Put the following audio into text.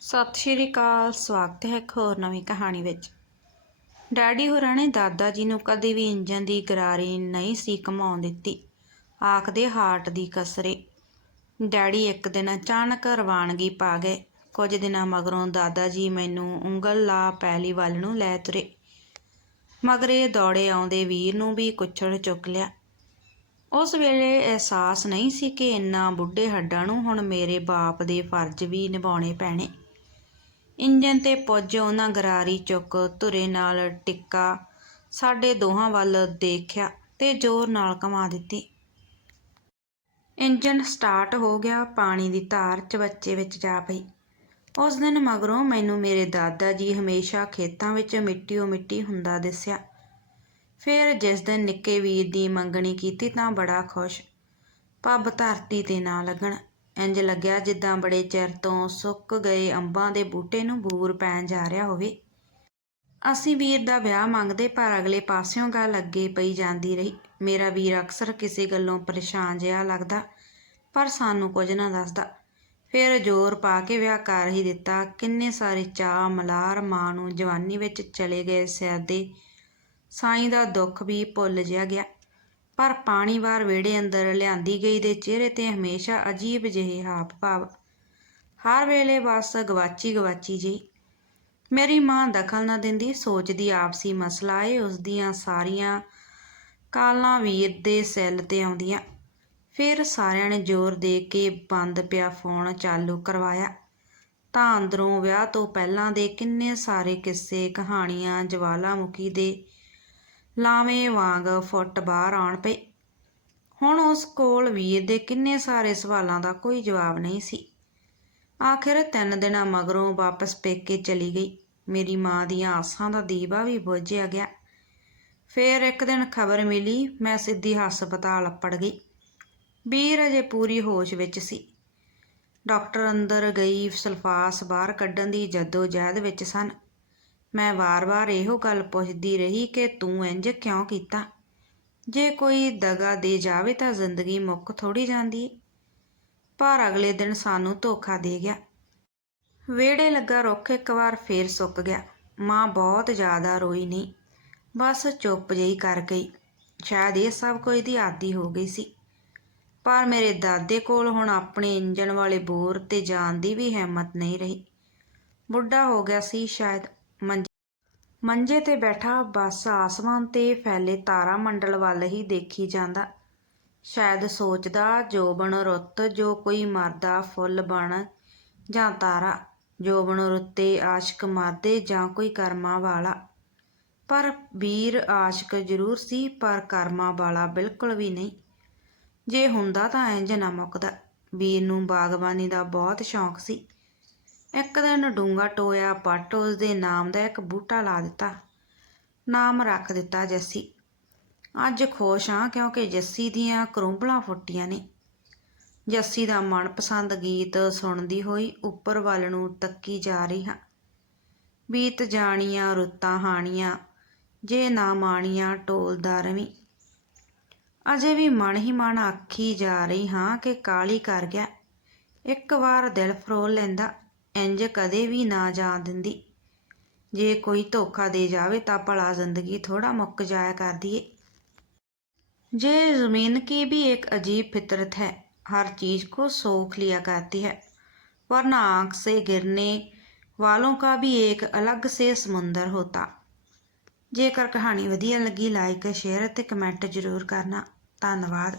ਸਤਿ ਸ਼੍ਰੀ ਅਕਾਲ, ਸਵਾਗਤ ਹੈ ਇੱਕ ਹੋਰ ਨਵੀਂ ਕਹਾਣੀ ਵਿੱਚ। ਡੈਡੀ ਹੋਰਾਂ ਨੇ ਦਾਦਾ ਜੀ ਨੂੰ ਕਦੇ ਵੀ ਇੰਜਨ ਦੀ ਗਰਾਰੀ ਨਹੀਂ ਸੀ ਘਮਾਉਣ ਦਿੱਤੀ। ਆਖਦੇ ਹਾਰਟ ਦੀ ਕਸਰੇ। ਡੈਡੀ ਇੱਕ ਦਿਨ ਅਚਾਨਕ ਰਵਾਨਗੀ ਪਾ ਗਏ। ਕੁਝ ਦਿਨਾਂ ਮਗਰੋਂ ਦਾਦਾ ਜੀ ਮੈਨੂੰ ਉਂਗਲ ਲਾ ਪੈਲੀ ਵੱਲ ਨੂੰ ਲੈ ਤੁਰੇ। ਮਗਰੇ ਦੌੜੇ ਆਉਂਦੇ ਵੀਰ ਨੂੰ ਵੀ ਕੁੱਛੜ ਚੁੱਕ ਲਿਆ। ਉਸ ਵੇਲੇ ਅਹਿਸਾਸ ਨਹੀਂ ਸੀ ਕਿ ਇੰਨਾ ਬੁੱਢੇ ਹੱਡਾਂ ਨੂੰ ਹੁਣ ਮੇਰੇ ਬਾਪ ਦੇ ਫਰਜ਼ ਵੀ ਨਿਭਾਉਣੇ ਪੈਣੇ। ਇੰਜਣ ਤੇ ਪੁੱਜ ਉਹਨਾਂ ਗਰਾਰੀ ਚੁੱਕ ਧੁਰੇ ਨਾਲ ਟਿੱਕਾ ਸਾਡੇ ਦੋਹਾਂ ਵੱਲ ਦੇਖਿਆ ਤੇ ਜ਼ੋਰ ਨਾਲ ਕਮਾ ਦਿੱਤੀ। ਇੰਜਣ ਸਟਾਰਟ ਹੋ ਗਿਆ, ਪਾਣੀ ਦੀ ਧਾਰ ਚਵੱਚੇ ਵਿੱਚ ਜਾ ਪਈ। ਉਸ ਦਿਨ ਮਗਰੋਂ ਮੈਨੂੰ ਮੇਰੇ ਦਾਦਾ ਜੀ ਹਮੇਸ਼ਾ ਖੇਤਾਂ ਵਿੱਚ ਮਿੱਟੀਓ ਮਿੱਟੀ ਹੁੰਦਾ ਦਿਸਿਆ। ਫਿਰ ਜਿਸ ਦਿਨ ਨਿੱਕੇ ਵੀਰ ਦੀ ਮੰਗਣੀ ਕੀਤੀ ਤਾਂ ਬੜਾ ਖੁਸ਼। ਪੱਬ ਧਰਤੀ ਤੇ ਨਾ ਲੱਗਣ। ਇੰਜ ਲੱਗਿਆ ਜਿੱਦਾਂ ਬੜੇ ਚਿਰ ਤੋਂ ਸੁੱਕ ਗਏ ਅੰਬਾਂ ਦੇ ਬੂਟੇ ਨੂੰ ਬੂਰ ਪੈਣ ਜਾ ਰਿਹਾ ਹੋਵੇ। ਅਸੀਂ ਵੀਰ ਦਾ ਵਿਆਹ ਮੰਗਦੇ ਪਰ ਅਗਲੇ ਪਾਸਿਓਂ ਗੱਲ ਅੱਗੇ ਪਈ ਜਾਂਦੀ ਰਹੀ। ਮੇਰਾ ਵੀਰ ਅਕਸਰ ਕਿਸੇ ਗੱਲੋਂ ਪਰੇਸ਼ਾਨ ਜਿਹਾ ਲੱਗਦਾ, ਪਰ ਸਾਨੂੰ ਕੁਝ ਨਾ ਦੱਸਦਾ। ਫਿਰ ਜ਼ੋਰ ਪਾ ਕੇ ਵਿਆਹ ਕਰ ਹੀ ਦਿੱਤਾ। ਕਿੰਨੇ ਸਾਰੇ ਚਾਅ, ਮਲਾਰ ਮਾਂ ਨੂੰ ਜਵਾਨੀ ਵਿੱਚ ਚਲੇ ਗਏ ਸਿਰ ਦੇ ਸਾਈਂ ਦਾ ਦੁੱਖ ਵੀ ਭੁੱਲ ਜਿਆ ਗਿਆ। ਪਰ ਪਾਣੀ ਵਾਰ ਵਿਹੜੇ ਅੰਦਰ ਲਿਆਂਦੀ ਗਈ ਦੇ ਚਿਹਰੇ ਤੇ ਹਮੇਸ਼ਾ ਅਜੀਬ ਜਿਹੇ ਹਾਵ ਭਾਵ ਹਰ ਵੇਲੇ ਬਸ ਗਵਾਚੀ ਗਵਾਚੀ ਜੀ। ਮੇਰੀ ਮਾਂ ਦਖਲ ਨਾ ਦਿੰਦੀ, ਸੋਚਦੀ ਆਪਸੀ ਮਸਲਾ ਏ ਉਸ ਦੀਆਂ ਸਾਰੀਆਂ ਕਾਲਾਂ ਵੀਰ ਦੇ ਸੈੱਲ ਤੇ ਆਉਂਦੀਆਂ। ਫਿਰ ਸਾਰਿਆਂ ਨੇ ਜ਼ੋਰ ਦੇ ਕੇ ਬੰਦ ਪਿਆ ਫੋਨ ਚਾਲੂ ਕਰਵਾਇਆ। ਤਾਂ ਅੰਦਰੋਂ ਵਿਆਹ ਤੋਂ ਪਹਿਲਾਂ ਦੇ ਕਿੰਨੇ ਸਾਰੇ ਕਿੱਸੇ, ਕਹਾਣੀਆਂ, ਜਵਾਲਾਮੁਖੀ ਦੇ ਲਾਵੇਂ ਵਾਂਗ ਫੁੱਟ ਬਾਹਰ ਆਉਣ ਪਏ। ਹੁਣ ਉਸ ਕੋਲ ਵੀਰ ਦੇ ਕਿੰਨੇ ਸਾਰੇ ਸਵਾਲਾਂ ਦਾ ਕੋਈ ਜਵਾਬ ਨਹੀਂ ਸੀ। ਆਖਿਰ ਤਿੰਨ ਦਿਨਾਂ ਮਗਰੋਂ ਵਾਪਸ ਪੇਕੇ ਚਲੀ ਗਈ। ਮੇਰੀ ਮਾਂ ਦੀਆਂ ਆਸਾਂ ਦਾ ਦੀਵਾ ਵੀ ਬੁਝਿਆ ਗਿਆ। ਫੇਰ ਇੱਕ ਦਿਨ ਖਬਰ ਮਿਲੀ, ਮੈਂ ਸਿੱਧੀ ਹਸਪਤਾਲ ਅੱਪੜ ਗਈ। ਵੀਰ ਅਜੇ ਪੂਰੀ ਹੋਸ਼ ਵਿੱਚ ਸੀ। ਡਾਕਟਰ ਅੰਦਰ ਗਈ ਸਲਫਾਸ ਬਾਹਰ ਕੱਢਣ ਦੀ ਜੱਦੋ ਜਹਿਦ ਵਿੱਚ ਸਨ। ਮੈਂ ਵਾਰ-ਵਾਰ ਇਹੋ ਗੱਲ ਪੁੱਛਦੀ ਰਹੀ ਕਿ ਤੂੰ ਇੰਜ ਕਿਉਂ ਕੀਤਾ? ਜੇ ਕੋਈ ਦਗਾ ਦੇ ਜਾਵੇ ਤਾਂ ਜ਼ਿੰਦਗੀ ਮੁੱਕ ਥੋੜੀ ਜਾਂਦੀ ਪਰ ਅਗਲੇ ਦਿਨ ਸਾਨੂੰ ਧੋਖਾ ਦੇ ਗਿਆ। ਵਿਹੜੇ ਲੱਗਾ ਰੁੱਖ ਇੱਕ ਵਾਰ ਫੇਰ ਸੁੱਕ ਗਿਆ। ਮਾਂ ਬਹੁਤ ਜ਼ਿਆਦਾ ਰੋਈ ਨਹੀਂ। ਬਸ ਚੁੱਪ ਜਿਹੀ ਕਰ ਗਈ। ਸ਼ਾਇਦ ਇਹ ਸਭ ਕੁਝ ਦੀ ਆਦੀ ਹੋ ਗਈ ਸੀ। ਪਰ ਮੇਰੇ ਦਾਦੇ ਕੋਲ ਹੁਣ ਆਪਣੇ ਇੰਜਣ ਵਾਲੇ ਬੋਰ ਤੇ ਜਾਣ ਦੀ ਵੀ ਹਿੰਮਤ ਨਹੀਂ ਰਹੀ। ਬੁੱਢਾ ਹੋ ਗਿਆ ਸੀ ਸ਼ਾਇਦ। ਮੰਜੇ ਮੰਜੇ ਤੇ ਬੈਠਾ ਬਸ ਆਸਮਾਨ ਤੇ ਫੈਲੇ ਤਾਰਾ ਮੰਡਲ ਵੱਲ ਹੀ ਦੇਖੀ ਜਾਂਦਾ। ਸ਼ਾਇਦ ਸੋਚਦਾ ਜੋਬਨ ਰੁੱਤ, ਜੋ ਕੋਈ ਮਰਦਾ ਫੁੱਲ ਬਣ ਜਾਂ ਤਾਰਾ ਜੋਬਨ ਰੁੱਤੇ ਆਸ਼ਕ ਮਰਦੇ ਜਾਂ ਕੋਈ ਕਰਮਾਂ ਵਾਲਾ। ਪਰ ਵੀਰ ਆਸ਼ਕ ਜ਼ਰੂਰ ਸੀ, ਪਰ ਕਰਮਾਂ ਵਾਲਾ ਬਿਲਕੁਲ ਵੀ ਨਹੀਂ। ਜੇ ਹੁੰਦਾ ਤਾਂ ਇੰਜ ਨਾ ਮੁੱਕਦਾ। ਵੀਰ ਨੂੰ ਬਾਗਬਾਨੀ ਦਾ ਬਹੁਤ ਸ਼ੌਂਕ ਸੀ। ਇੱਕ ਦਿਨ ਡੂੰਗਾ ਟੋਇਆ, ਪੱਟ ਉਸ ਦੇ ਨਾਮ ਦਾ ਇੱਕ ਬੂਟਾ ਲਾ ਦਿੱਤਾ। ਨਾਮ ਰੱਖ ਦਿੱਤਾ ਜੱਸੀ। ਅੱਜ ਖੁਸ਼ ਹਾਂ ਕਿਉਂਕਿ ਜੱਸੀ ਦੀਆਂ ਕਰੂੰਬਲਾਂ ਫੁੱਟੀਆਂ ਨੇ। ਜੱਸੀ ਦਾ ਮਨਪਸੰਦ ਗੀਤ ਸੁਣਦੀ ਹੋਈ ਉੱਪਰ ਵੱਲ ਨੂੰ ਤੱਕੀ ਜਾ ਰਹੀ ਹਾਂ। ਬੀਤ ਜਾਣੀਆਂ ਰੁੱਤਾਂ ਹਾਣੀਆਂ, ਜੇ ਨਾ ਮਾਣੀਆਂ ਟੋਲਦਾ ਰਵੀ। ਅਜੇ ਵੀ ਮਨ ਹੀ ਮਨ ਆਖੀ ਜਾ ਰਹੀ ਹਾਂ ਕਿ ਕਾਲੀ ਕਰ ਗਿਆ। ਇੱਕ ਵਾਰ ਦਿਲ ਫਰੋਲ ਲੈਂਦਾ। ਇੰਜ ਕਦੇ ਵੀ ਨਾ ਜਾਣ ਦਿੰਦੀ ਜੇ ਕੋਈ ਧੋਖਾ ਦੇ ਜਾਵੇ ਤਾਂ ਭਲਾ ਜ਼ਿੰਦਗੀ ਥੋੜਾ ਮੁੱਕ ਜਾਇਆ ਕਰਦੀ ਏ ये ज़मीन की भी एक अजीब फितरत है हर चीज़ को सोख लिया करती है वरना आँख से गिरने वालों का भी एक अलग से समुंदर होता ਜੇਕਰ ਕਹਾਣੀ ਵਧੀਆ ਲੱਗੀ ਲਾਈਕ ਸ਼ੇਅਰ ਅਤੇ ਕਮੈਂਟ ਜ਼ਰੂਰ ਕਰਨਾ ਧੰਨਵਾਦ